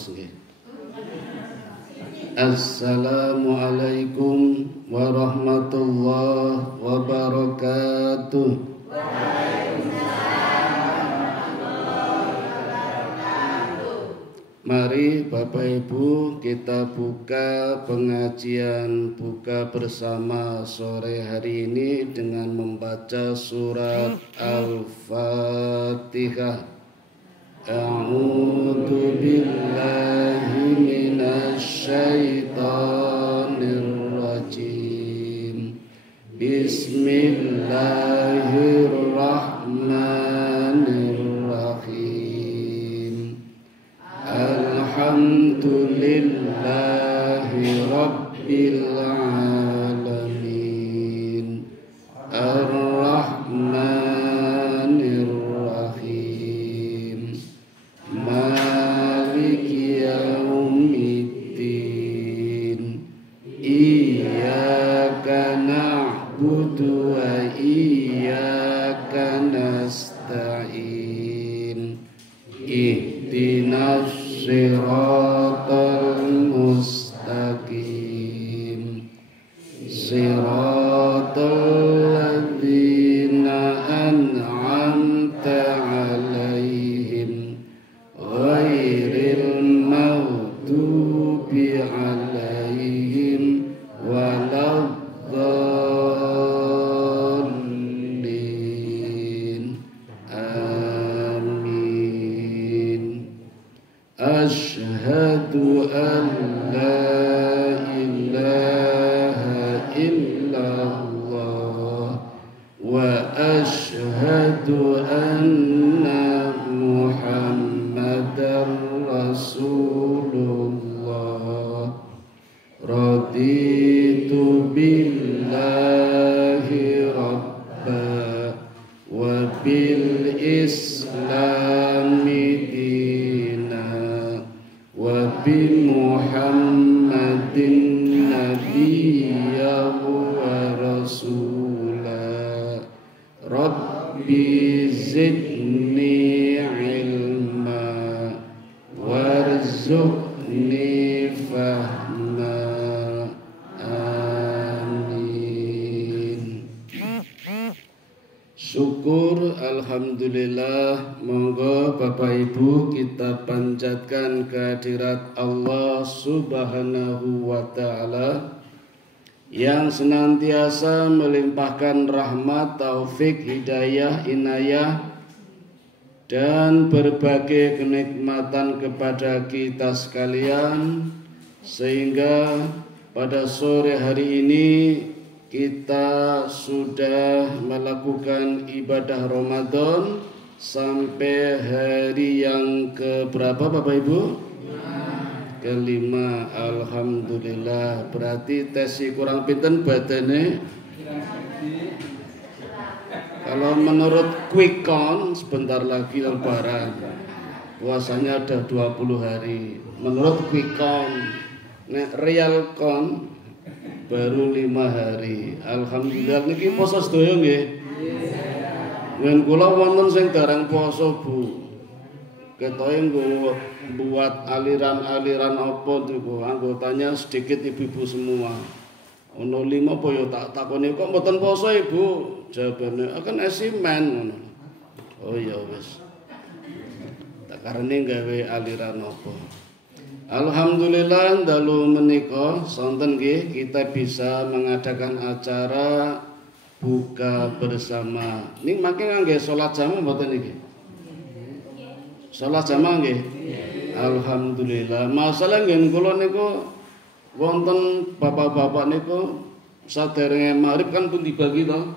aos nggih. Assalamualaikum warahmatullahi wabarakatuh. Mari Bapak Ibu kita buka pengajian buka bersama sore hari ini dengan membaca surat Al-Fatihah. A'udzu billahi minasy syaithanir rajim. Bismillahirrahmanirrahim. Alhamdulillahi rabbil alamin. Ar-Rahmanir Rahim. Maliki yaumiddin. Iyyaka na'budu wa iyyaka nasta'in. Ihdinas siratal mustaqim. Siratal ladzina an'amta 'alaihim ghairil maghdubi 'alaihim waladdallin. Amin. Asyhadu an la ilaha illallah wa asyhadu anna Muhammadar Rasulullah. Raditu billahi rabba wa bil islami wa bi Muhammadin nabiyya wa rasula. Rabbi zidni ilma warzuqni fahma. Amin. Syukur alhamdulillah. Monggo Bapak Ibu kita panjatkan kehadirat Allah Subhanahu wa taala yang senantiasa melimpahkan rahmat, taufik, hidayah, inayah dan berbagai kenikmatan kepada kita sekalian, sehingga pada sore hari ini kita sudah melakukan ibadah Ramadan sampai hari yang keberapa Bapak Ibu? Kelima. Alhamdulillah. Berarti tesi kurang pinten badane? Kalau menurut quick count sebentar lagi lebaran. Puasanya ada 20 hari. Menurut quick count, nek real count baru 5 hari. Alhamdulillah niki poso sedaya nggih. Ngen kula wonten sing darang poso, Bu. Ketoke nggo buat aliran-aliran apa niku, anggotanya sedikit ibu-ibu semua. Ono 5 apa ya tak takoni kok mboten poso Ibu? Jawabane akan esimen ngono. Oh ya wis. Tak karene gawe aliran apa. Alhamdulillah dalu menika sonten nggih kita bisa mengadakan acara buka bersama. Ning mangke ngangge salat jamaah mboten niki? Salat jamaah nggih. Alhamdulillah. Masalah ngen kula niku wonten bapak-bapak niku saderenge maghrib kan pun dibagi to.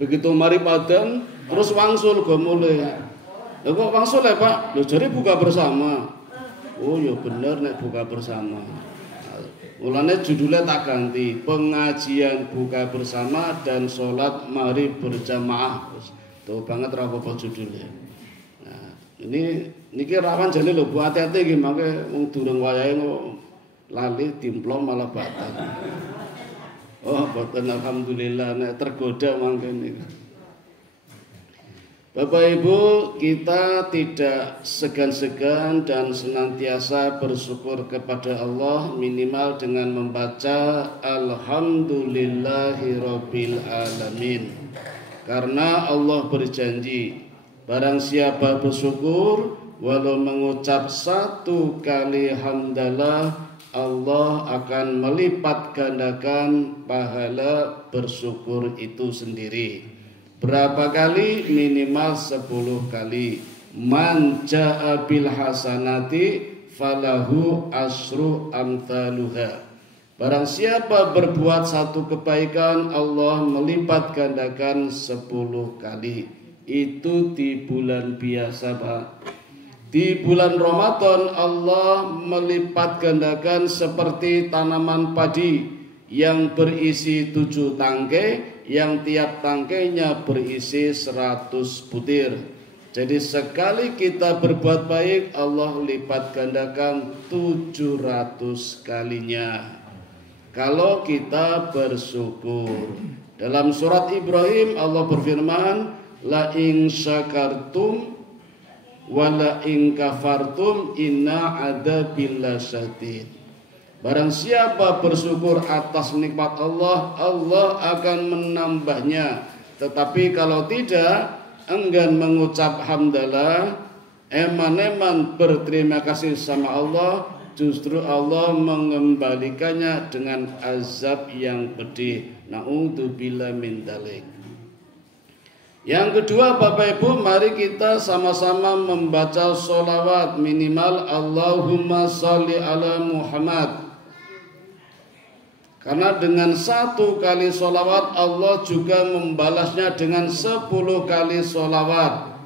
Begitu maghrib adzan terus wangsul go mulih. Lha kok wangsul ya, Pak? Lho jare buka bersama. Oh ya bener nek buka bersama. Mulane judulnya tak ganti, pengajian buka bersama dan sholat maghrib berjamaah. Tuh banget ra apa judulnya. Nah, niki rawan jane lho Bu, hati-hati nggih mangke wong durung wayahe lali dimplom malah batal. Oh, boten alhamdulillah nek tergoda mangke niku. Bapak Ibu, kita tidak segan-segan dan senantiasa bersyukur kepada Allah minimal dengan membaca Alhamdulillahirabbil alamin. Karena Allah berjanji, barang siapa bersyukur walau mengucap satu kali hamdalah, Allah akan melipat gandakan pahala bersyukur itu sendiri. Berapa kali? Minimal 10 kali. Man ja'a bil hasanati falahu asru amthaluha. Barang siapa berbuat satu kebaikan, Allah melipat gandakan 10 kali. Itu di bulan biasa, Pak. Di bulan Ramadan Allah melipat gandakan seperti tanaman padi yang berisi 7 tangkai, yang tiap tangkainya berisi 100 butir. Jadi sekali kita berbuat baik, Allah lipat gandakan 700 kalinya kalau kita bersyukur. Dalam surat Ibrahim Allah berfirman, la in syakartum wa la in kafartum inna adzabi lasyadid. Barang siapa bersyukur atas nikmat Allah, Allah akan menambahnya. Tetapi kalau tidak, enggan mengucap hamdalah, eman-eman berterima kasih sama Allah, justru Allah mengembalikannya dengan azab yang pedih. Na'udzubillah min dzalik. Yang kedua, Bapak Ibu, mari kita sama-sama membaca sholawat minimal Allahumma sholli ala Muhammad. Karena dengan 1 kali sholawat Allah juga membalasnya dengan 10 kali sholawat.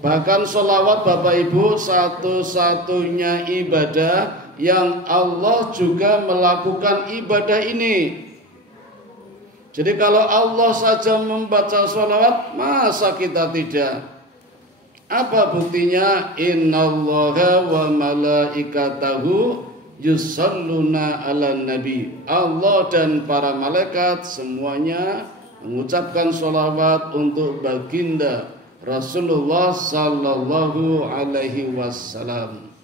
Bahkan sholawat Bapak Ibu satu-satunya ibadah yang Allah juga melakukan ibadah ini. Jadi kalau Allah saja membaca sholawat, masa kita tidak? Apa buktinya? Innallaha wa malaikatahu yusalluna ala nabi. Allah dan para malaikat semuanya mengucapkan sholawat untuk baginda Rasulullah sallallahu alaihi wasallam.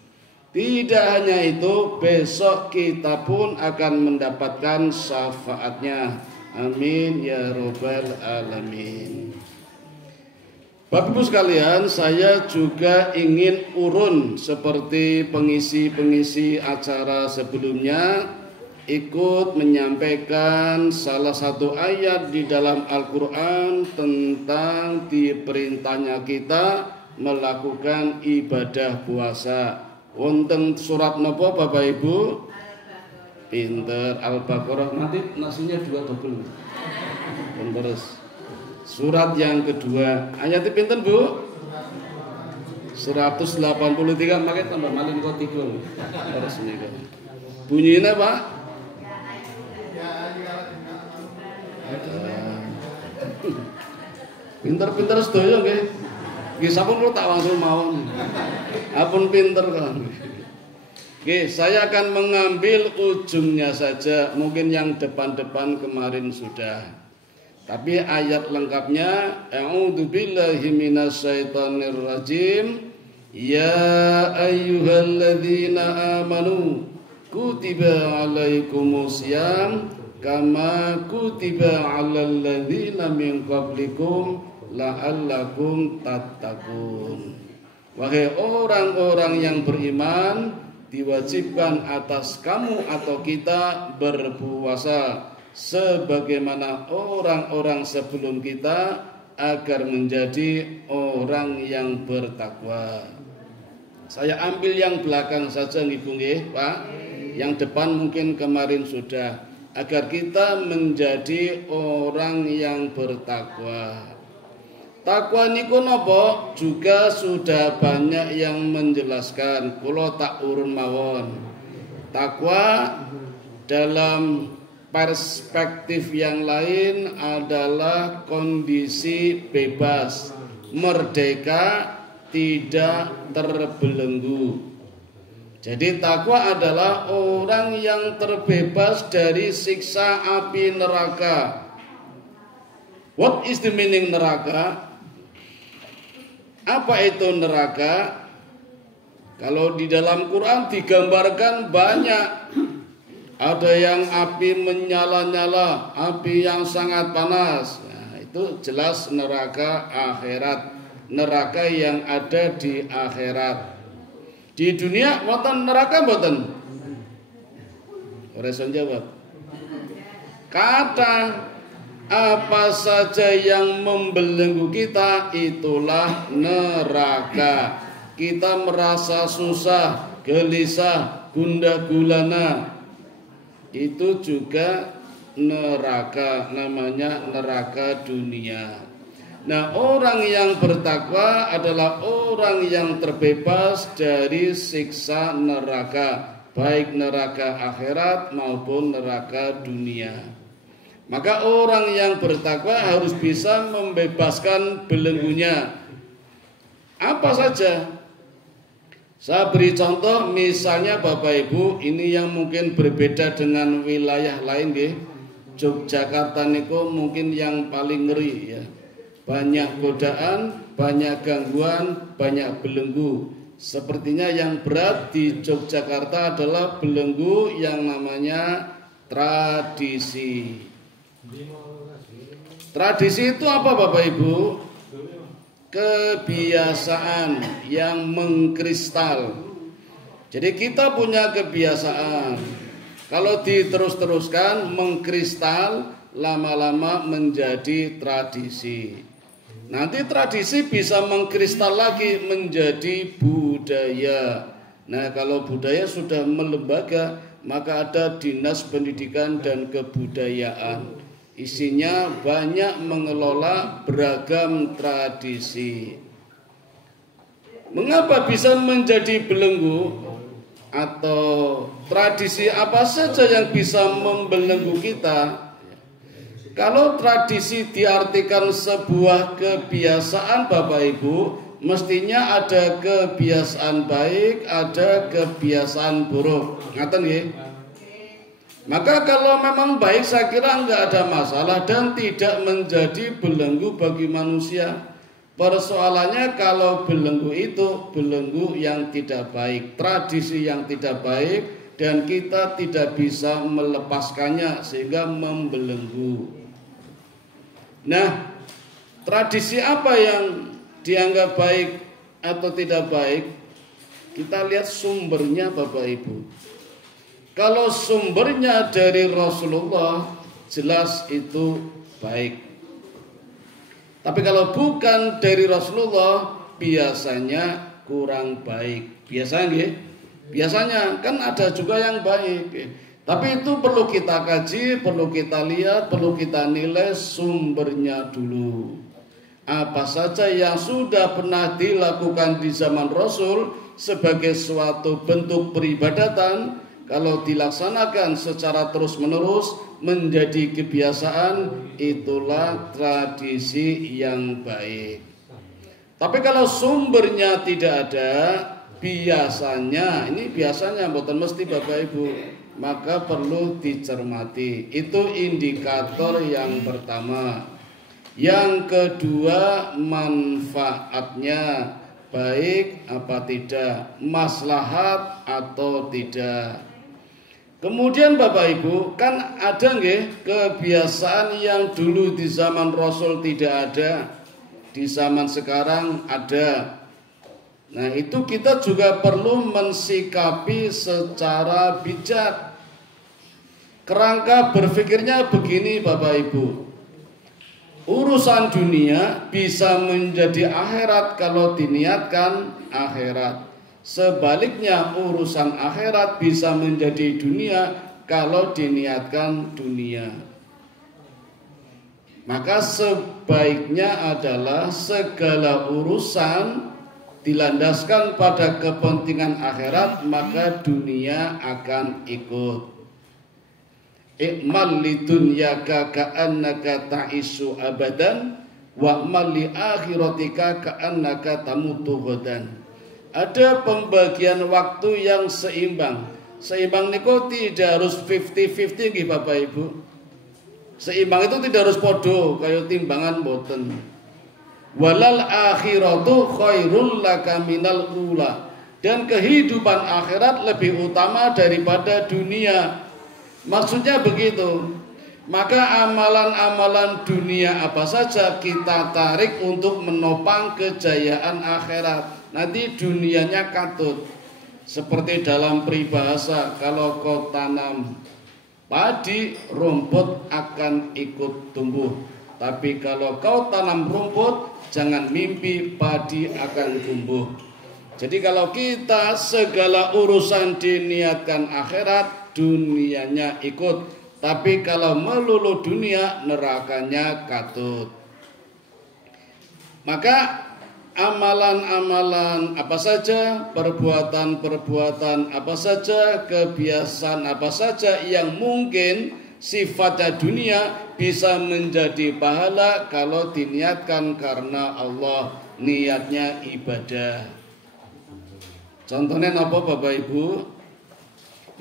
Tidak hanya itu, besok kita pun akan mendapatkan syafaatnya. Amin ya rabbal alamin. Bapak Ibu sekalian, saya juga ingin urun seperti pengisi-pengisi acara sebelumnya, ikut menyampaikan salah satu ayat di dalam Al-Quran tentang diperintahnya kita melakukan ibadah puasa. Wonten surat napa Bapak Ibu? Pinter, Al-Baqarah. Nanti nasinya 2 double. Terus. Surat yang kedua, ayat pinten Bu? 183, makai tambah malin kok 3. Terus niku. Bunyine, Pak? Pinter-pinter sedaya nggih. Nggih sampun kula tak langsung mawon. Apun pinter kan. Oke, saya akan mengambil ujungnya saja. Mungkin yang depan-depan kemarin sudah. Tapi ayat lengkapnya, a'udzubillahi minasyaitonir rajim. Ya ayyuhalladzina amanu kutiba alaikumusiyam kama kutiba alal ladzina min qablikum la'allakum tattaqun. Wahai orang-orang yang beriman, diwajibkan atas kamu atau kita berpuasa sebagaimana orang-orang sebelum kita agar menjadi orang yang bertakwa. Saya ambil yang belakang saja nih Bung Pak. Yang depan mungkin kemarin sudah, agar kita menjadi orang yang bertakwa. Takwa niku napa? Juga sudah banyak yang menjelaskan. Kula tak urun mawon. Takwa dalam perspektif yang lain adalah kondisi bebas, merdeka, tidak terbelenggu. Jadi takwa adalah orang yang terbebas dari siksa api neraka. What is the meaning neraka? Apa itu neraka? Kalau di dalam Quran digambarkan banyak. Ada yang api menyala-nyala, api yang sangat panas. Nah, itu jelas neraka akhirat. Neraka yang ada di akhirat. Di dunia wonten neraka mboten? Ora iso jawab. Kata apa saja yang membelenggu kita itulah neraka. Kita merasa susah, gelisah, gundah gulana, itu juga neraka, namanya neraka dunia. Nah, orang yang bertakwa adalah orang yang terbebas dari siksa neraka, baik neraka akhirat maupun neraka dunia. Maka orang yang bertakwa harus bisa membebaskan belenggunya. Apa saja? Saya beri contoh, misalnya Bapak Ibu, ini yang mungkin berbeda dengan wilayah lain ya. Yogyakarta niku mungkin yang paling ngeri ya. Banyak godaan, banyak gangguan, banyak belenggu. Sepertinya yang berat di Yogyakarta adalah belenggu yang namanya tradisi. Tradisi itu apa Bapak Ibu? Kebiasaan yang mengkristal. Jadi kita punya kebiasaan. Kalau diterus-teruskan mengkristal, lama-lama menjadi tradisi. Nanti tradisi bisa mengkristal lagi menjadi budaya. Nah, kalau budaya sudah melembaga, maka ada Dinas Pendidikan dan Kebudayaan. Isinya banyak mengelola beragam tradisi. Mengapa bisa menjadi belenggu? Atau tradisi apa saja yang bisa membelenggu kita? Kalau tradisi diartikan sebuah kebiasaan Bapak Ibu, mestinya ada kebiasaan baik, ada kebiasaan buruk. Ngaten nggih? Maka kalau memang baik saya kira enggak ada masalah dan tidak menjadi belenggu bagi manusia. Persoalannya kalau belenggu itu belenggu yang tidak baik, tradisi yang tidak baik dan kita tidak bisa melepaskannya sehingga membelenggu. Nah, tradisi apa yang dianggap baik atau tidak baik? Kita lihat sumbernya Bapak Ibu. Kalau sumbernya dari Rasulullah, jelas itu baik. Tapi kalau bukan dari Rasulullah, biasanya kurang baik. Biasanya kan ada juga yang baik. Tapi itu perlu kita kaji, perlu kita lihat, perlu kita nilai sumbernya dulu. Apa saja yang sudah pernah dilakukan di zaman Rasul sebagai suatu bentuk peribadatan, kalau dilaksanakan secara terus-menerus menjadi kebiasaan, itulah tradisi yang baik. Tapi kalau sumbernya tidak ada, biasanya mboten mesti Bapak Ibu, maka perlu dicermati. Itu indikator yang pertama. Yang kedua, manfaatnya baik apa tidak, maslahat atau tidak. Kemudian Bapak Ibu, kan ada nggih kebiasaan yang dulu di zaman Rasul tidak ada, di zaman sekarang ada. Nah, itu kita juga perlu mensikapi secara bijak. Kerangka berpikirnya begini Bapak Ibu. Urusan dunia bisa menjadi akhirat kalau diniatkan akhirat. Sebaliknya urusan akhirat bisa menjadi dunia kalau diniatkan dunia. Maka sebaiknya adalah segala urusan dilandaskan pada kepentingan akhirat, maka dunia akan ikut. I'mal lidunyaka ka'annaka ta'isu abadan wa'mal li akhiratika ka'annaka tamutu ghadan. Ada pembagian waktu yang seimbang. Seimbang niku tidak harus 50-50 nggih Bapak Ibu. Seimbang itu tidak harus podo kayak timbangan boten. walal akhiratu khairul laka minal ula, dan kehidupan akhirat lebih utama daripada dunia. Maksudnya begitu. Maka amalan-amalan dunia apa saja kita tarik untuk menopang kejayaan akhirat. Nanti dunianya katut. Seperti dalam peribahasa, kalau kau tanam padi, rumput akan ikut tumbuh. Tapi kalau kau tanam rumput, jangan mimpi padi akan tumbuh. Jadi kalau kita segala urusan diniatkan akhirat, dunianya ikut. Tapi kalau melulu dunia, nerakanya katut. Maka amalan-amalan apa saja, perbuatan-perbuatan apa saja, kebiasaan apa saja yang mungkin sifatnya dunia bisa menjadi pahala kalau diniatkan karena Allah, niatnya ibadah. Contohnya apa Bapak Ibu?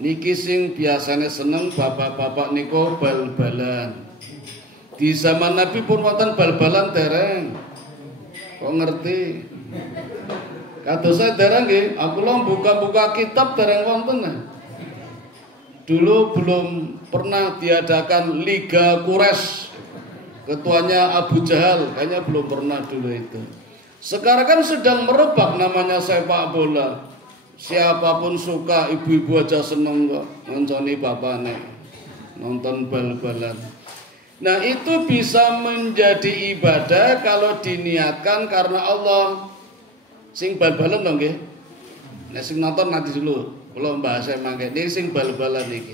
Niki sing biasanya seneng bapak-bapak niko bal-balan. Di zaman Nabi pun wonten bal-balan dereng. Kok ngerti? Kados saya dereng nggih, aku lo buka-buka kitab dereng wonten. Dulu belum pernah diadakan Liga Quraisy. Ketuanya Abu Jahal, kayaknya belum pernah dulu itu. Sekarang kan sedang merebak namanya sepak bola. Siapapun suka, ibu-ibu aja seneng kok ngonconi bapaknya nonton bal-balan. Nah itu bisa menjadi ibadah kalau diniatkan karena Allah. Sing bal-balan dong nggih. Nek sing nonton nanti dulu. Kalau bahasa mangke ini sing bal-balan iki.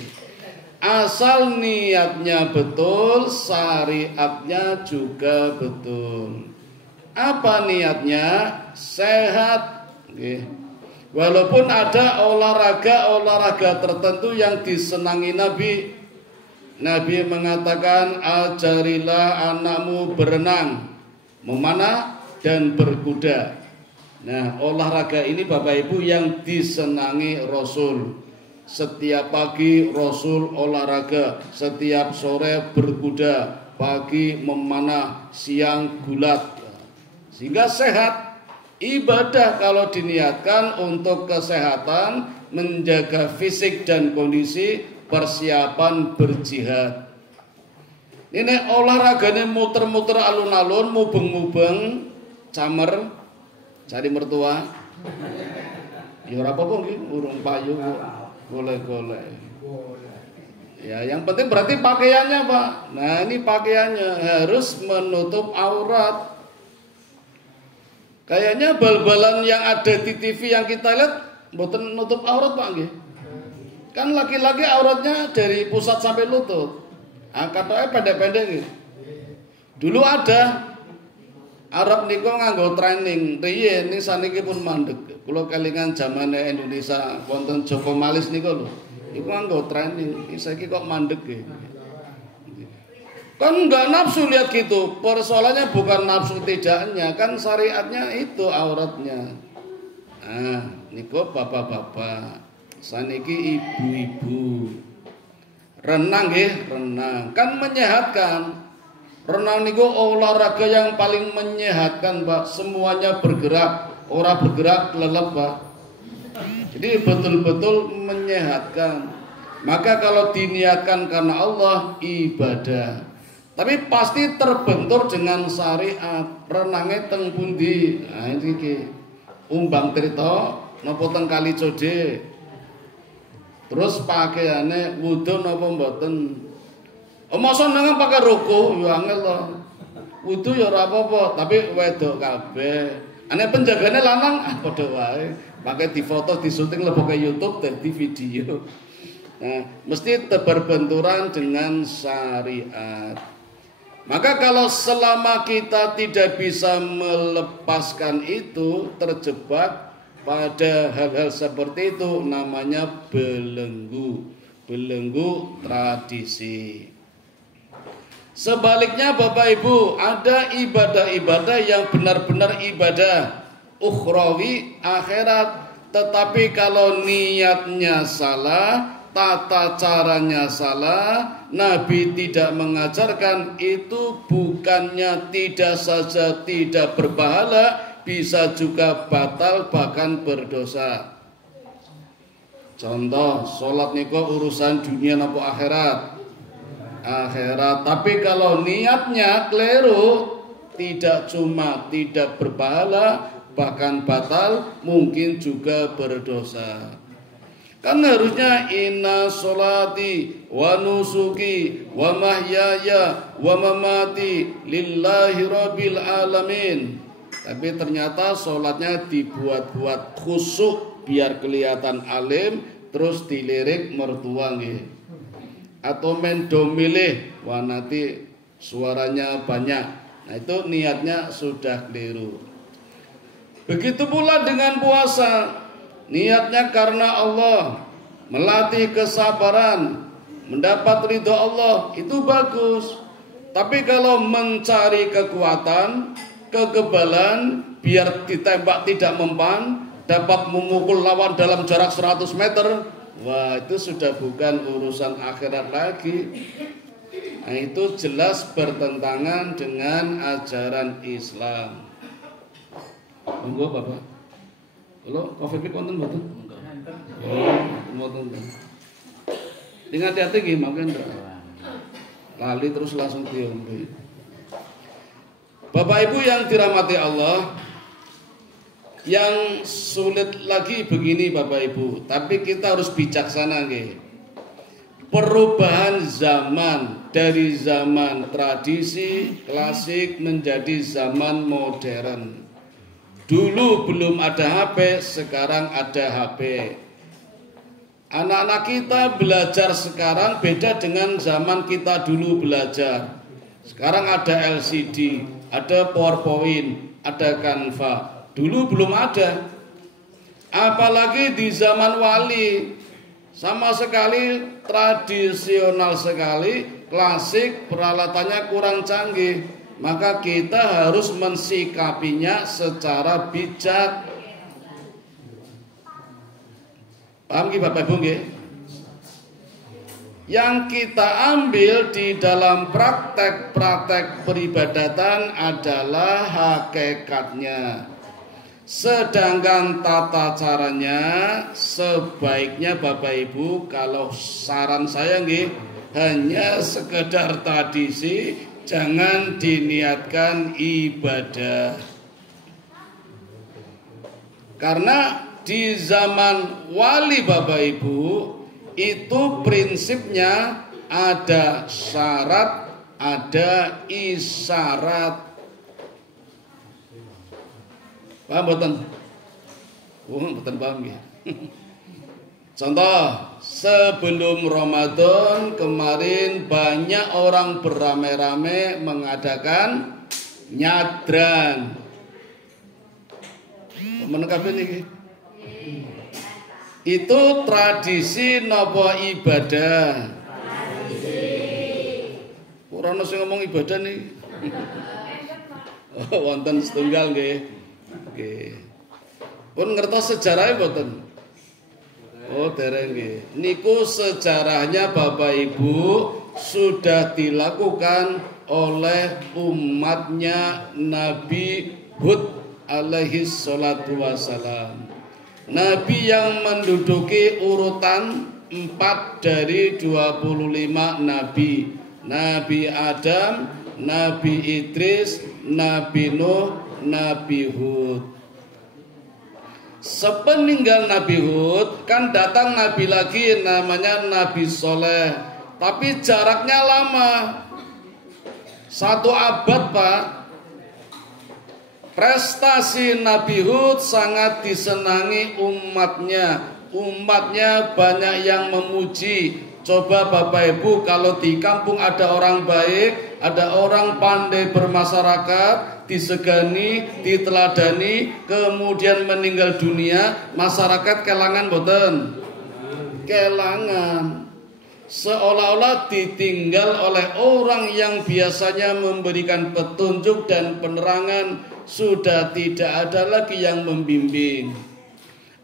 Asal niatnya betul, syariatnya juga betul. Apa niatnya? Sehat nggih. Walaupun ada olahraga tertentu yang disenangi Nabi. Nabi mengatakan, ajarilah anakmu berenang, memanah dan berkuda. Nah, olahraga ini Bapak Ibu yang disenangi Rasul. Setiap pagi Rasul olahraga, setiap sore berkuda, pagi memanah, siang gulat. Sehingga sehat. Ibadah kalau diniatkan untuk kesehatan, menjaga fisik dan kondisi, persiapan berjihad. Ini olahraganya muter-muter alun-alun, mubeng-mubeng, camer, cari mertua. Ya ora apa-apa nggih, urung payu kok golek-golek. Ya, yang penting berarti pakaiannya, Pak. Nah, ini pakaiannya harus menutup aurat. Kayaknya bal-balan yang ada di TV yang kita lihat mboten nutup aurat Pak nggih. Kan laki-laki auratnya dari pusat sampai lutut. Katanya pendek-pendek nggih. Dulu ada Arab niku nganggo training, riyen ning saniki pun mandeg. Kula kelingan zamane Indonesia wonten Joko Malis niku lho. Iku nganggo training, saiki kok mandeg nggih. Kan enggak nafsu lihat gitu. Persoalannya bukan nafsu tidaknya, kan syariatnya itu auratnya. Nah, niku bapak-bapak, saniki ibu-ibu. Renang nggih, renang. Kan menyehatkan. Renang niku olahraga yang paling menyehatkan, Pak. Semuanya bergerak, ora bergerak lelep, Pak. Jadi betul-betul menyehatkan. Maka kalau diniatkan karena Allah, ibadah. Tapi pasti terbentur dengan syariat. Renangnya teng pundi? Nah iki umbang trito napa teng Kali Code. Terus pakaiane wudu napa mboten? Masa nang pakai roko ya angel to. Wudu ya ora apa-apa, tapi wedok kabeh. Ane penjagane lanang padha wae. Pakai difoto, disyuting leboke YouTube dadi video. Nah, mesti berbenturan dengan syariat. Maka kalau selama kita tidak bisa melepaskan itu, terjebak pada hal-hal seperti itu, namanya belenggu. Belenggu tradisi. Sebaliknya Bapak Ibu, ada ibadah-ibadah yang benar-benar ibadah ukhrawi akhirat, tetapi kalau niatnya salah, tata caranya salah, Nabi tidak mengajarkan, itu bukannya tidak saja tidak berpahala, bisa juga batal bahkan berdosa. Contoh, sholat niku urusan dunia napa akhirat? Akhirat. Tapi kalau niatnya keliru, tidak cuma tidak berpahala, bahkan batal, mungkin juga berdosa. Kan harusnya inna sholati wa nusuki wa mahyaya wa mamati lillahi rabbil alamin. Tapi ternyata sholatnya dibuat-buat khusyuk biar kelihatan alim, terus dilirik mertua nggih. Atau mendo milih, wah nanti suaranya banyak. Nah itu niatnya sudah keliru. Begitu pula dengan puasa, niatnya karena Allah, melatih kesabaran, mendapat ridho Allah, itu bagus. Tapi kalau mencari kekuatan, kekebalan, biar ditembak tidak mempan, dapat memukul lawan dalam jarak 100 meter, wah itu sudah bukan urusan akhirat lagi. Nah itu jelas bertentangan dengan ajaran Islam. Monggo Bapak. Halo, COVID konten mboten? Oh, mboten. Dengan hati-hati nggih mangken. Lali terus langsung diombe. Bapak Ibu yang dirahmati Allah, yang sulit lagi begini Bapak Ibu, tapi kita harus bijaksana nggih. Perubahan zaman dari zaman tradisi klasik menjadi zaman modern. Dulu belum ada HP, sekarang ada HP. Anak-anak kita belajar sekarang beda dengan zaman kita dulu belajar. Sekarang ada LCD, ada PowerPoint, ada Canva. Dulu belum ada. Apalagi di zaman wali, sama sekali tradisional sekali, klasik, peralatannya kurang canggih. Maka kita harus mensikapinya secara bijak. Paham nggih Bapak Ibu nggih? Yang kita ambil di dalam praktek-praktek peribadatan adalah hakikatnya. Sedangkan tata caranya sebaiknya Bapak Ibu, kalau saran saya nggih, hanya sekedar tradisi, jangan diniatkan ibadah. Karena di zaman wali Bapak Ibu, itu prinsipnya ada syarat, ada isyarat. Paham mboten? Mboten paham ya. Contoh, sebelum Ramadan kemarin banyak orang beramai-ramai mengadakan nyadran. Menangkap ini. Itu tradisi napa ibadah? Tradisi. Ora ono sing ngomong ibadah nih. Oh, wonten setunggal nggih. Nggih. Pun ngertos sejarahnya mboten? Oh, dereng nggih. Niku sejarahnya Bapak Ibu sudah dilakukan oleh umatnya Nabi Hud alaihi salatu wassalam. Nabi yang menduduki urutan 4 dari 25 nabi. Nabi Adam, Nabi Idris, Nabi Nuh, Nabi Hud. Sepeninggal Nabi Hud kan datang nabi lagi namanya Nabi Soleh. Tapi jaraknya lama, 1 abad Pak. Prestasi Nabi Hud sangat disenangi umatnya. Umatnya banyak yang memuji. Coba Bapak Ibu, kalau di kampung ada orang baik, ada orang pandai bermasyarakat, disegani, diteladani, kemudian meninggal dunia, masyarakat kelangan boten? Kelangan. Seolah-olah ditinggal oleh orang yang biasanya memberikan petunjuk dan penerangan. Sudah tidak ada lagi yang membimbing.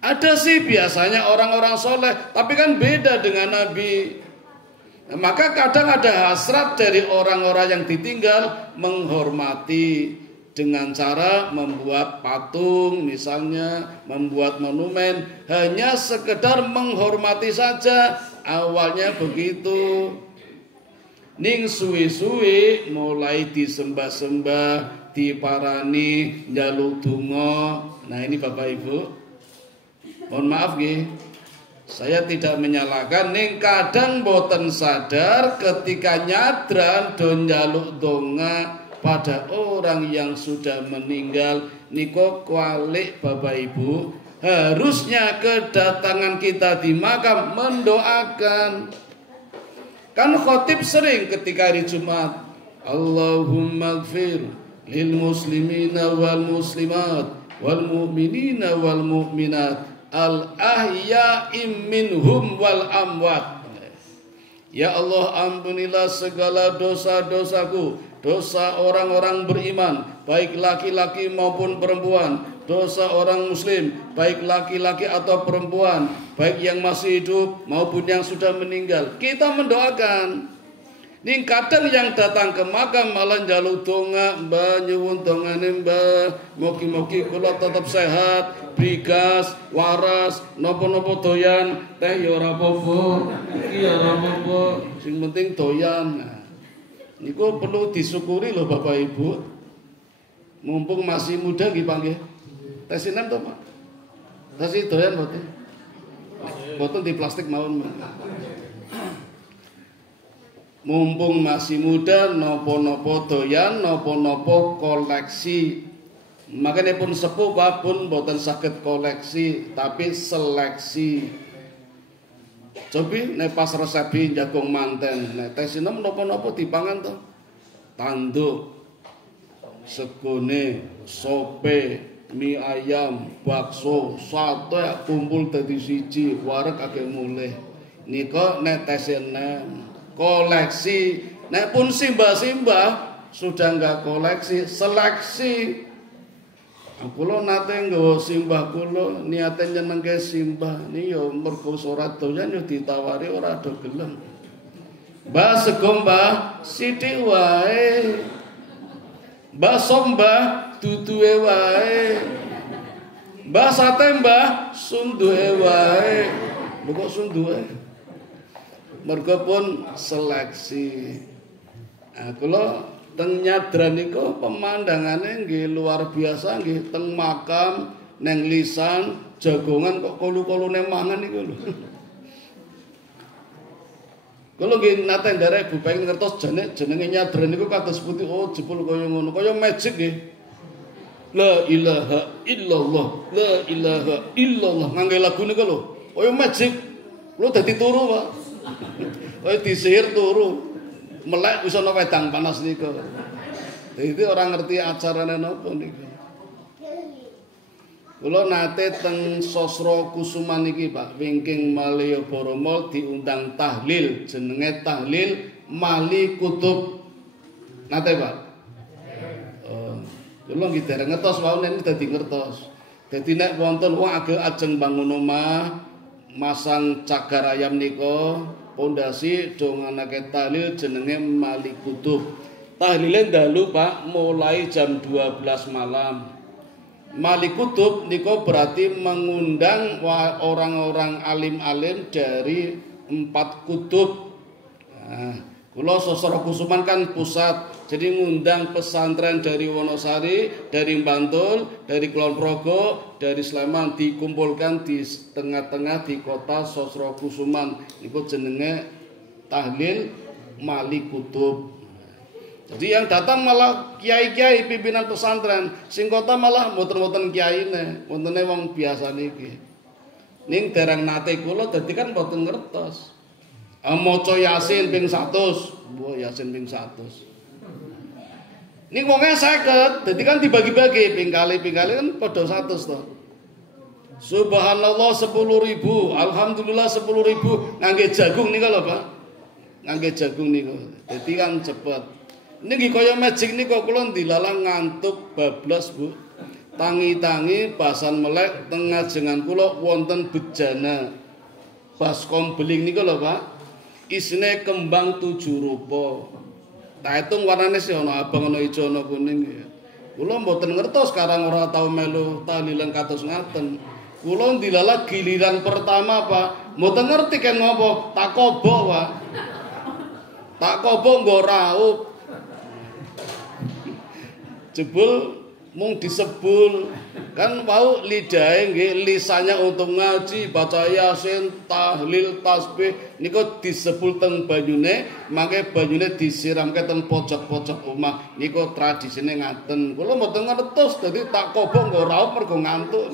Ada sih biasanya orang-orang soleh, tapi kan beda dengan Nabi. Nah, maka kadang ada hasrat dari orang-orang yang ditinggal menghormati dengan cara membuat patung, misalnya membuat monumen, hanya sekedar menghormati saja. Awalnya begitu. Ning suwi-suwi mulai disembah-sembah, diparani, njaluk donga. Nah, ini Bapak Ibu, mohon maaf nggih, saya tidak menyalahkan, ning kadang boten sadar ketika nyadran don njaluk donga pada orang yang sudah meninggal niko kualik Bapak Ibu. Harusnya kedatangan kita di makam mendoakan. Kan khotib sering ketika hari Jumat, Allahumma gfir lil muslimina wal muslimat wal mu'minina wal mu'minat al ahya'im minhum wal amwat. Ya Allah, ampunilah segala dosa-dosaku, dosa orang-orang beriman, baik laki-laki maupun perempuan, dosa orang muslim, baik laki-laki atau perempuan, baik yang masih hidup maupun yang sudah meninggal. Kita mendoakan. Ning kadang yang datang ke makam malah njaluk donga, mbah nyuwun dongane mbah, mugi-mugi kula tetep sehat, brigas, waras, napa-napa doyan, teh ya ora apa-apa, iki ya ora apa-apa, sing penting doyan. Nah, niku perlu disyukuri loh Bapak Ibu. Mumpung masih muda nggih Pak nggih. Tes sinem to Pak? Tes doyan mboten? Mboten di plastik mawon. Mumpung masih muda, nopo-nopo doyan, nopo-nopo koleksi. Makanya pun sepuh pun boten saged koleksi, tapi seleksi. Cobi nek pas resepi jagung manten, nek tesinem nopo-nopo dipangan to. Tanduk, segone, sope, mie ayam, bakso, sate kumpul dadi siji, wareg akeh mulih. Nika nek tesinem koleksi, nek pun simbah-simbah sudah enggak koleksi, seleksi. Kula nate nggawa simbah kula niate nyenengke simbah ni ya mergo ora doyan ya ditawari ora do gelem. Mbah sego mbah sithik wae. Mbah sop mbah duduhe wae. Mbah sate mbah sunduhe wae. Lho kok sunduhe? Mergo pun seleksi. Nah, kula teng nyadran niku pemandangane nggih luar biasa nggih, teng makam neng lisan jagongan kok kolu-kolune mangan niku lho. Kula nggih nate nderek Bu pengen ngertos jenenge nyadran niku kados putih, oh jebul kaya ngono, kaya magic nggih. La ilaha illallah, la ilaha illallah. Ngangge lagu niku lho, kaya magic. Lho dadi turu, Pak. Oh disihir turu melek wis ana wedang panas niku. Dadi orang ngerti acarane napa niku. Kula nate teng Sosro Kusuman iki Pak, wingking Malioboro Mall diundang tahlil, jenenge tahlil Mali Kutub. Nate Pak. Kula nggih dereng ngertos wae nek dadi ngertos. Dadi nek wonten wong ajeng bangun omah masang cagar ayam niko pondasi donganake tahlil jenenge Mali Kutub. Tahlile dalu Pak mulai jam 12 malam. Mali Kutub niko berarti mengundang orang-orang alim-alim dari 4 kutub. Nah, kula Sosro Kusuman kan pusat, jadi ngundang pesantren dari Wonosari, dari Bantul, dari Kulon Progo, dari Sleman dikumpulkan di tengah-tengah di kota Sosro Kusuman. Niku jenenge tahlil Mali Kutub. Jadi yang datang malah kiai-kiai pimpinan pesantren, sing kota malah mboten-mboten kiyaine, wontene wong biasa niki. Ning dereng nate kula dadi kan mboten ngertos. Maca Yasin ping 100, mbok Yasin ping 100. Ning wonge 50, dadi kan dibagi-bagi ping kali kan padha 100 to. Subhanallah 10.000, alhamdulillah 10.000 ngangge jagung niku lho, Pak. Ngangge jagung niku. Dadi kan cepet. Niki kaya magic niku kula dilalang ngantuk bablas, Bu. Tangi-tangi basan melek tengah jengan kula wonten bejana baskom beling niku lho Pak. Isine kembang 7 rupa. Tak hitung warnane sih ana abang ana ijo ana kuning. Kula mboten ngertos sekarang ora tau melu tahlilan kados ngaten. Kula dilala giliran pertama Pak, mboten ngerti kan ngopo, tak kobok Pak. Tak kobok nggo raup. Jebul mung disebul kan wau lidahe nggih lisannya untuk ngaji baca yasin tahlil tasbih niku disebul teng banyune mangke banyune disiramke teng pojok-pojok omah niku tradisine ngaten kula mboten ngertos dadi tak kobok nggo raup mergo ngantuk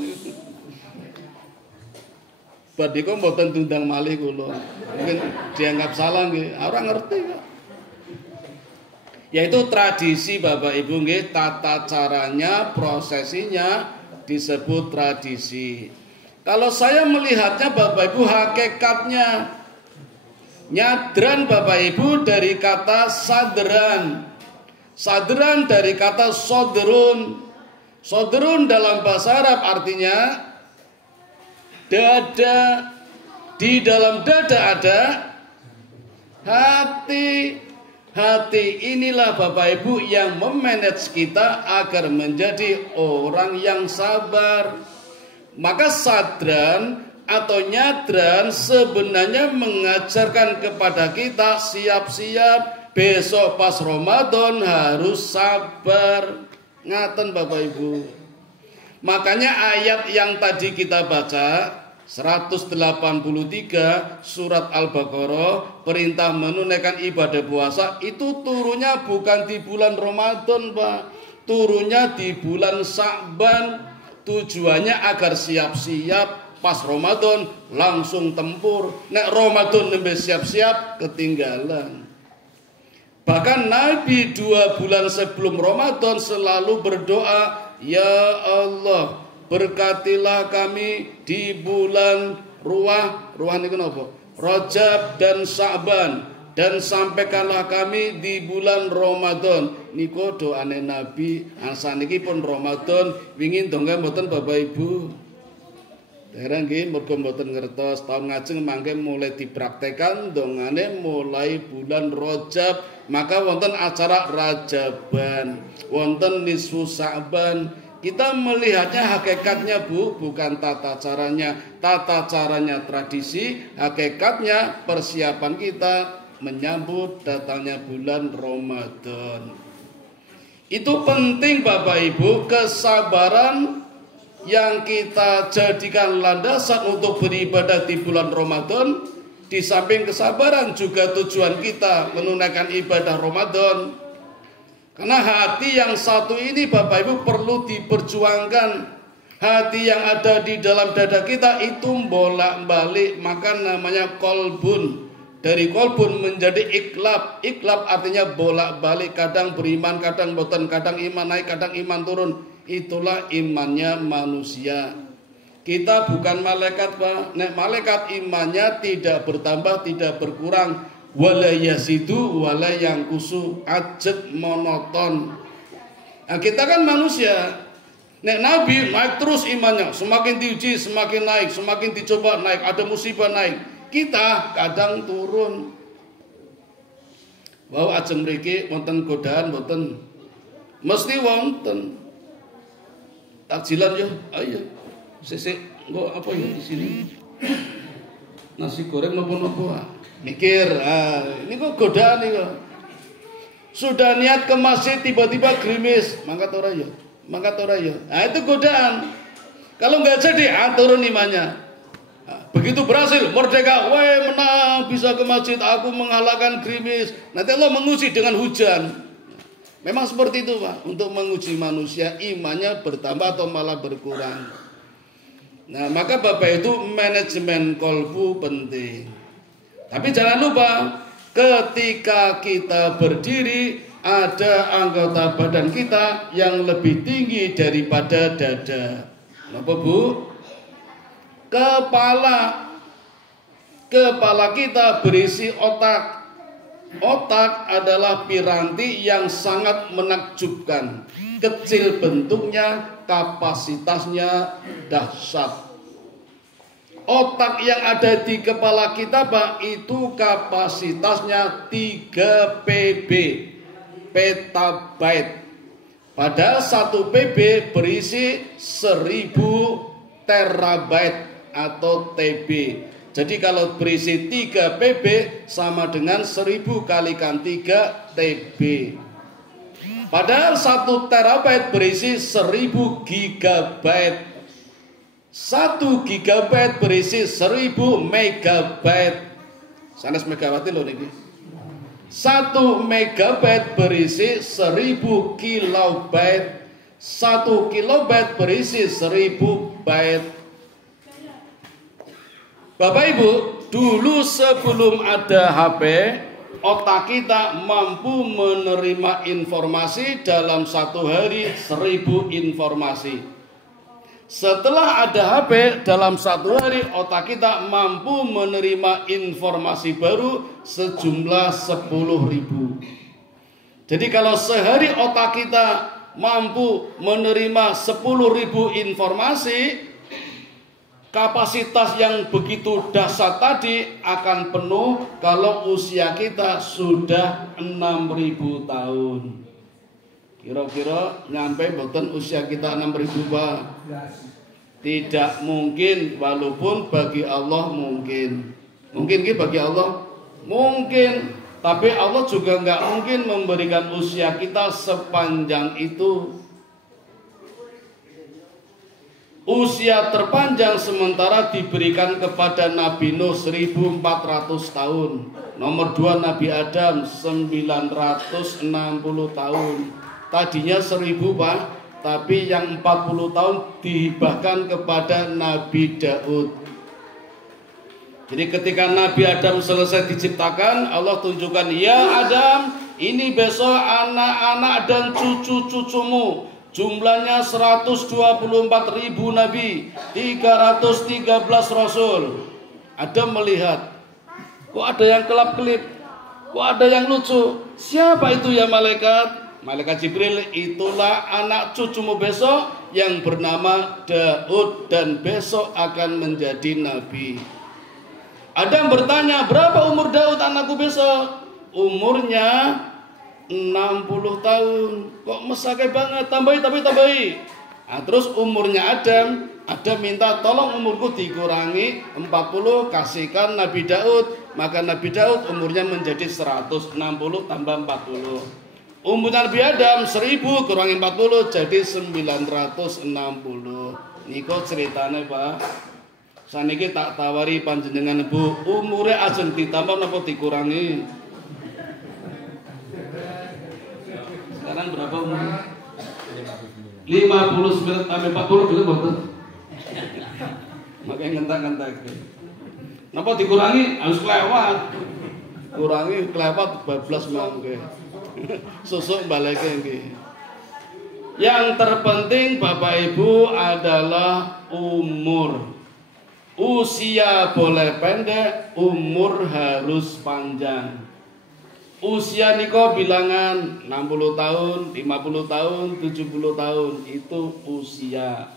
badhe kok mboten tundang malih kula mungkin dianggap salah nggih ora ngerti kok. Yaitu tradisi Bapak Ibu nggih, tata caranya, prosesinya disebut tradisi. Kalau saya melihatnya Bapak Ibu hakikatnya nyadran Bapak Ibu dari kata sadran. Sadran dari kata sodrun. Sodrun dalam bahasa Arab artinya dada. Di dalam dada ada hati. Hati inilah Bapak Ibu yang memanage kita agar menjadi orang yang sabar. Maka sadran atau nyadran sebenarnya mengajarkan kepada kita siap-siap besok pas Ramadan harus sabar. Ngaten Bapak Ibu. Makanya ayat yang tadi kita baca 183 surat Al-Baqarah perintah menunaikan ibadah puasa itu turunnya bukan di bulan Ramadan Pak, turunnya di bulan Sya'ban. Tujuannya agar siap-siap pas Ramadan langsung tempur, nek Ramadan nembe siap-siap ketinggalan. Bahkan Nabi 2 bulan sebelum Ramadan selalu berdoa, ya Allah berkatilah kami di bulan Ruah niku napa? Rajab dan Sya'ban dan sampaikanlah kami di bulan Ramadan. Niku doane Nabi. Saniki pun Ramadan wingi ndonga mboten Bapak Ibu. Dereng nggih mergo mboten ngertos taun ngajeng mangke mulai dipraktekan dongane mulai bulan Rajab. Maka wonten acara Rajaban, wonten nisfu Sya'ban. Kita melihatnya hakikatnya Bu, bukan tata caranya. Tata caranya tradisi, hakikatnya persiapan kita menyambut datangnya bulan Ramadan. Itu penting Bapak Ibu, kesabaran yang kita jadikan landasan untuk beribadah di bulan Ramadan. Di samping kesabaran juga tujuan kita menunaikan ibadah Ramadan. Karena hati yang satu ini Bapak Ibu perlu diperjuangkan. Hati yang ada di dalam dada kita itu bolak-balik, maka namanya kolbun. Dari kolbun menjadi iklab. Iklab artinya bolak-balik, kadang beriman, kadang boten, kadang iman naik, kadang iman turun. Itulah imannya manusia. Kita bukan malaikat Pak. Nek malaikat imannya tidak bertambah, tidak berkurang. Wala yasidu wala yang kusu, ajat monoton. Nah, kita kan manusia. Nek Nabi naik terus imannya, semakin diuji semakin naik, semakin dicoba naik, ada musibah naik. Kita kadang turun. Wow, ajeng mriki wonten godaan mboten? Mesti wonten. Takjilan yo, ayo. Sesek engko apa ya di sini? Nasi goreng napa-napa. Mikir, ini kok godaan nih kok. Sudah niat ke masjid tiba-tiba gerimis, mangkat ora ya, mangkat ora ya. Nah itu godaan. Kalau nggak jadi, turun imannya. Nah, begitu berhasil, merdeka, wah menang, bisa ke masjid, aku mengalahkan gerimis. Nanti Allah menguji dengan hujan. Memang seperti itu Pak, untuk menguji manusia imannya bertambah atau malah berkurang. Nah maka Bapak itu manajemen kolbu penting. Tapi jangan lupa ketika kita berdiri ada anggota badan kita yang lebih tinggi daripada dada. Kenapa Bu? Kepala. Kepala kita berisi otak. Otak adalah piranti yang sangat menakjubkan. Kecil bentuknya, kapasitasnya dahsyat. Otak yang ada di kepala kita Pak, itu kapasitasnya 3 PB, petabyte. Padahal 1 PB berisi 1000 terabyte atau TB. Jadi kalau berisi 3 PB sama dengan 1000 kalikan 3 TB. Padahal 1 terabyte berisi 1000 gigabyte. 1 gigabyte berisi 1000 megabyte. Sanes megawatt lho niki. 1 megabyte berisi 1000 kilobyte. 1 kilobyte berisi 1000 byte. Bapak Ibu, dulu sebelum ada HP, otak kita mampu menerima informasi dalam 1 hari 1000 informasi. Setelah ada HP, dalam 1 hari otak kita mampu menerima informasi baru sejumlah 10.000. Jadi kalau sehari otak kita mampu menerima 10.000 informasi, kapasitas yang begitu dahsyat tadi akan penuh kalau usia kita sudah 6.000 tahun. Kira-kira nyampe mboten usia kita 6.000 Pak? Tidak mungkin, walaupun bagi Allah mungkin. Mungkin ki bagi Allah? Mungkin. Tapi Allah juga nggak mungkin memberikan usia kita sepanjang itu. Usia terpanjang sementara diberikan kepada Nabi Nuh 1400 tahun. Nomor 2 Nabi Adam 960 tahun. Tadinya 1000 Pak, tapi yang 40 tahun dihibahkan kepada Nabi Daud. Jadi ketika Nabi Adam selesai diciptakan, Allah tunjukkan, ya Adam, ini besok anak-anak dan cucu-cucumu. Jumlahnya 124.000 nabi, 313 rasul. Adam melihat, kok ada yang kelap-kelip, kok ada yang lucu. Siapa itu ya malaikat? Malaikat Jibril, itulah anak cucumu besok yang bernama Daud dan besok akan menjadi nabi. Adam bertanya, berapa umur Daud anakku besok? Umurnya 60 tahun. Kok mesake banget, tambahi. Nah, terus umurnya Adam minta tolong umurku dikurangi 40, kasihkan Nabi Daud. Maka Nabi Daud umurnya menjadi 160 tambah 40. Umurnya Nabi Adam 1000 kurangi 40 jadi 960. Niko ceritanya Pak. Saniki tak tawari panjenengan Bu, umurnya ajeng ditambah napa dikurangi? Sekarang berapa umurnya? 59 sampai 40 gitu betul. Makanya ngentak-ngentak. Napa dikurangi? Harus kelewat. Kurangi kelewat bablas mangke. Susuk baleke nggih. Yang terpenting Bapak Ibu adalah umur. Usia boleh pendek, umur harus panjang. Usia niko bilangan 60 tahun, 50 tahun, 70 tahun itu usia.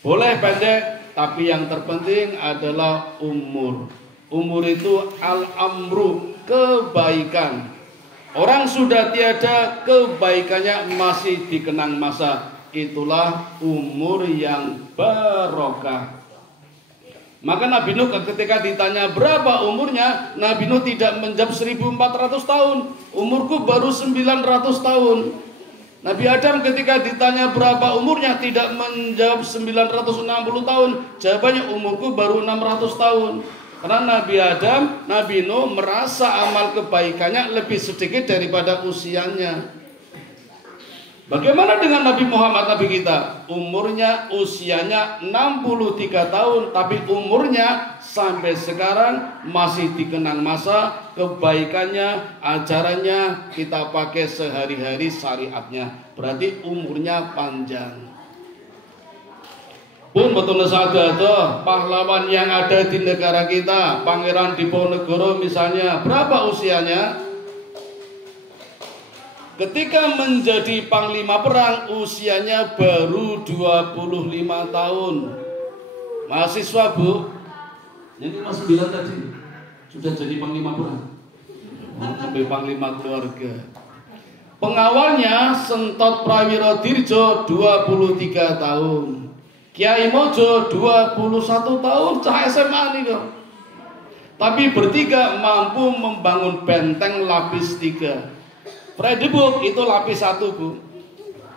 Boleh pendek, tapi yang terpenting adalah umur. Umur itu al-amru, kebaikan. Orang sudah tiada, kebaikannya masih dikenang masa. Itulah umur yang barokah. Maka Nabi Nuh ketika ditanya berapa umurnya, Nabi Nuh tidak menjawab 1400 tahun. Umurku baru 900 tahun. Nabi Adam ketika ditanya berapa umurnya tidak menjawab 960 tahun. Jawabannya umurku baru 600 tahun. Karena Nabi Adam, Nabi Nuh merasa amal kebaikannya lebih sedikit daripada usianya. Bagaimana dengan Nabi Muhammad, Nabi kita? Umurnya, usianya 63 tahun, tapi umurnya sampai sekarang masih dikenang masa. Kebaikannya, ajarannya kita pakai sehari-hari, syariatnya. Berarti umurnya panjang. Pun betul saja pahlawan yang ada di negara kita, Pangeran Diponegoro misalnya, berapa usianya? Ketika menjadi panglima perang usianya baru 25 tahun. Mahasiswa, Bu. Jadi Mas 9 tadi sudah jadi panglima perang. Sampai panglima keluarga. Pengawalnya Sentot Prawiro Dirjo 23 tahun. Kiai Mojo 21 tahun, cah SMA nih kok. Tapi bertiga mampu membangun benteng lapis 3. Fredebook itu lapis 1, Bu.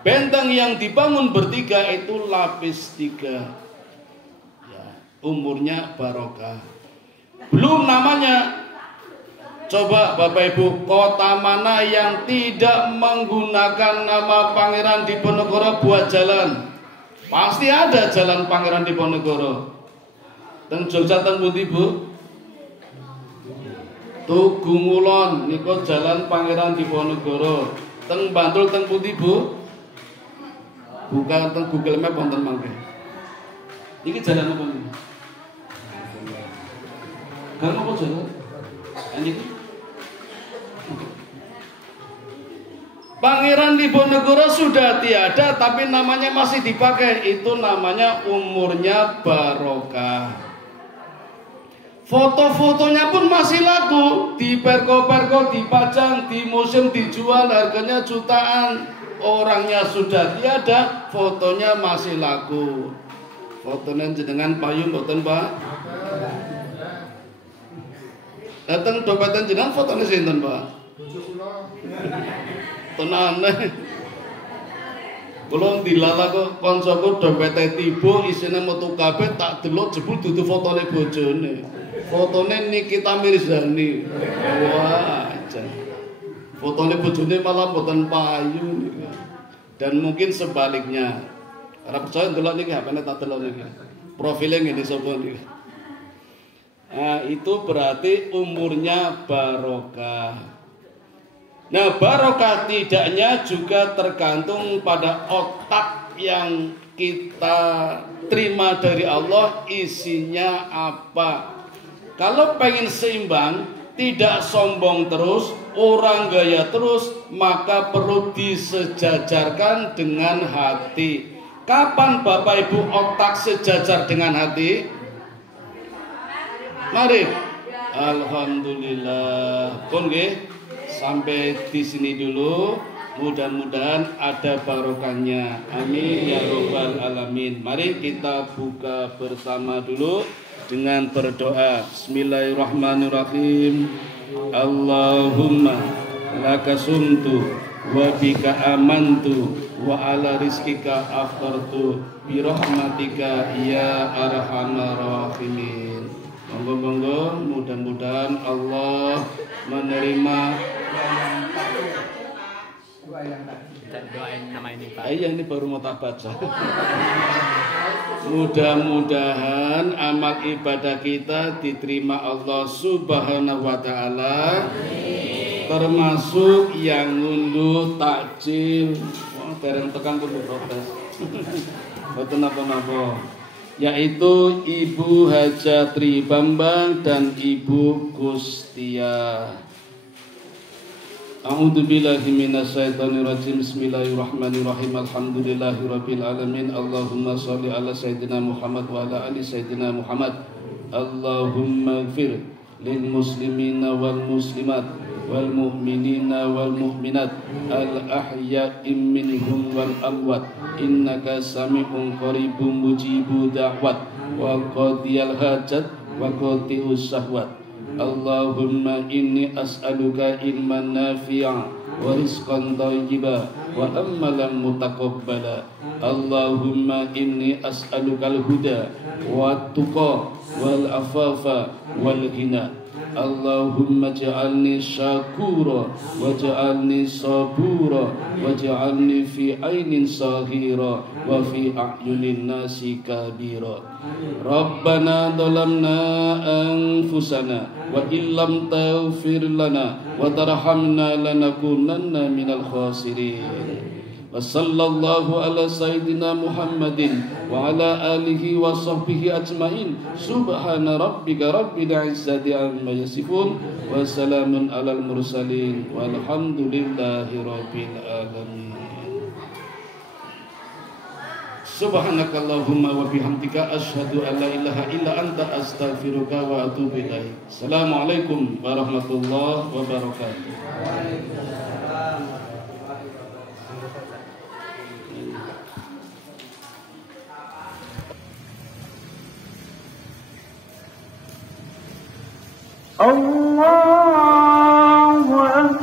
Benteng yang dibangun bertiga itu lapis 3. Ya, umurnya barokah. Belum namanya. Coba Bapak Ibu, kota mana yang tidak menggunakan nama Pangeran Diponegoro buat jalan? Pasti ada jalan Pangeran Diponegoro. Teng Jogja teng pundi, Bu? Tugu Ngulon niku jalan Pangeran Diponegoro. Teng Bantul teng pundi, Bu? Bukan teng Google Map wonten mangke. Iki jalan apa niku? Gang apa jalan? Niki Pangeran Diponegoro sudah tiada tapi namanya masih dipakai. Itu namanya umurnya barokah. Foto-fotonya pun masih laku. Di perko-perko dipajang, di museum dijual, harganya jutaan. Orangnya sudah tiada, fotonya masih laku. Fotonya jenengan payung boten, Pak? Datang dompeten jenengan fotonya sinten, Pak? Tenane. Kula dilala kok kancaku dompete tiba isine metu kabeh tak delok jebul dudu fotone bojone. Fotone Nikita Mirzani. Wah, aja. Fotone bojone malah mboten payu. Dan mungkin sebaliknya. Ora percaya delok niki HP-ne tak delok niki. Profile ngene sapa niki. Nah, itu berarti umurnya barokah. Nah, barokah tidaknya juga tergantung pada otak yang kita terima dari Allah isinya apa. Kalau pengen seimbang, tidak sombong terus, orang gaya terus, maka perlu disejajarkan dengan hati. Kapan Bapak Ibu otak sejajar dengan hati? Mari. Alhamdulillah. Pun nggih. Sampai di sini dulu. Mudah-mudahan ada barokahnya. Amin ya robbal alamin. Mari kita buka bersama dulu dengan berdoa. Bismillahirrahmanirrahim. Allahumma laka sumtu wa bika amantu wa ala rizkika aftartu bi rahmatika ya arhamar rahimin. Monggo-monggo mudah-mudahan Allah menerima doain nama ini Pak. Iya, ini baru mau tak baca. Mudah-mudahan amal ibadah kita diterima Allah Subhanahu wa taala. Termasuk yang ngunduh takjil. Wah, bareng tekan kudu protes. Boten napa-napa. Yaitu Ibu Hajatri Bambang dan Ibu Kustia. A'udzubillahi minasyaitonirrajim. Bismillahirrahmanirrahim. Alhamdulillahirabbil alamin. Allahumma shalli ala sayidina Muhammad wa ala ali sayidina Muhammad. Allahumma ighfir lil muslimina wal muslimat wal mu'minina wal mu'minat al ahya'i minhum wal amwat innaka sami'un qaribun mujibu da'wat wa qadiyal hajat wa qati'us syahwat. Allahumma inni as'aluka ilman nafi'a wa rizqan thayyiba wa amalan mutaqabbala. Allahumma inni as'aluka al-huda wa tuqa wal afafa wal ghina. Allahumma ja'alni syakura waj'alni sabura waj'alni fi ainin saghira wa fi a'yunin nasi kabira. Rabbana dhalamna anfusana wa illam taghfir lana wa tarhamna lanakunanna minal khasirin. wa sallallahu ala sayyidina Muhammadin wa ala alihi wa sahbihi ajmain. Subhana rabbika rabbil izzati amma yasifun wa salamun alal mursalin walhamdulillahi rabbil alamin. Subhanakallahumma wa bihamdika asyhadu an la ilaha illa anta astaghfiruka wa atubu ilaik. Assalamualaikum warahmatullahi wabarakatuh. Allahu akbar.